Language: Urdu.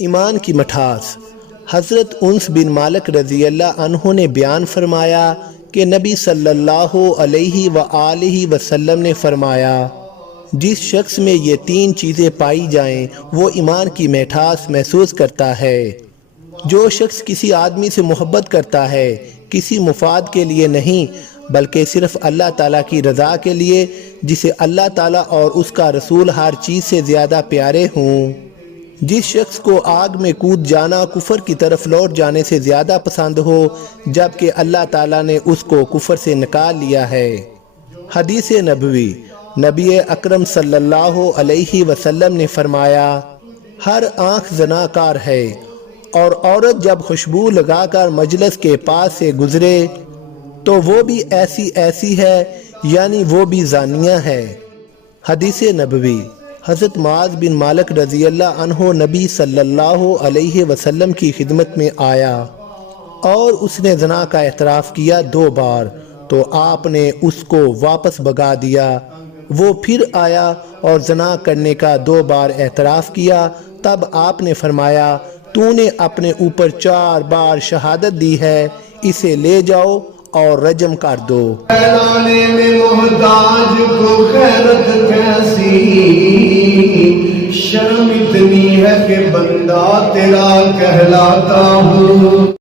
ایمان کی مٹھاس۔ حضرت انس بن مالک رضی اللہ عنہ نے بیان فرمایا کہ نبی صلی اللہ علیہ وآلہ وسلم نے فرمایا، جس شخص میں یہ تین چیزیں پائی جائیں وہ ایمان کی مٹھاس محسوس کرتا ہے۔ جو شخص کسی آدمی سے محبت کرتا ہے کسی مفاد کے لیے نہیں بلکہ صرف اللہ تعالیٰ کی رضا کے لیے، جسے اللہ تعالیٰ اور اس کا رسول ہر چیز سے زیادہ پیارے ہوں، جس شخص کو آگ میں کود جانا کفر کی طرف لوٹ جانے سے زیادہ پسند ہو جبکہ اللہ تعالیٰ نے اس کو کفر سے نکال لیا ہے۔ حدیث نبوی، نبی اکرم صلی اللہ علیہ وسلم نے فرمایا، ہر آنکھ زناکار ہے، اور عورت جب خوشبو لگا کر مجلس کے پاس سے گزرے تو وہ بھی ایسی ہے، یعنی وہ بھی زانیہ ہے۔ حدیث نبوی، حضرت معاذ بن مالک رضی اللہ عنہ نبی صلی اللہ علیہ وسلم کی خدمت میں آیا اور اس نے زنا کا اعتراف کیا 2 بار، تو آپ نے اس کو واپس بھگا دیا۔ وہ پھر آیا اور زنا کرنے کا 2 بار اعتراف کیا، تب آپ نے فرمایا، تو نے اپنے اوپر 4 بار شہادت دی ہے، اسے لے جاؤ اور رجم کر دو۔ کہلانے میں محتاج کو خیرت کیسی، شرم اتنی ہے کہ بندہ تیرا کہلاتا ہوں۔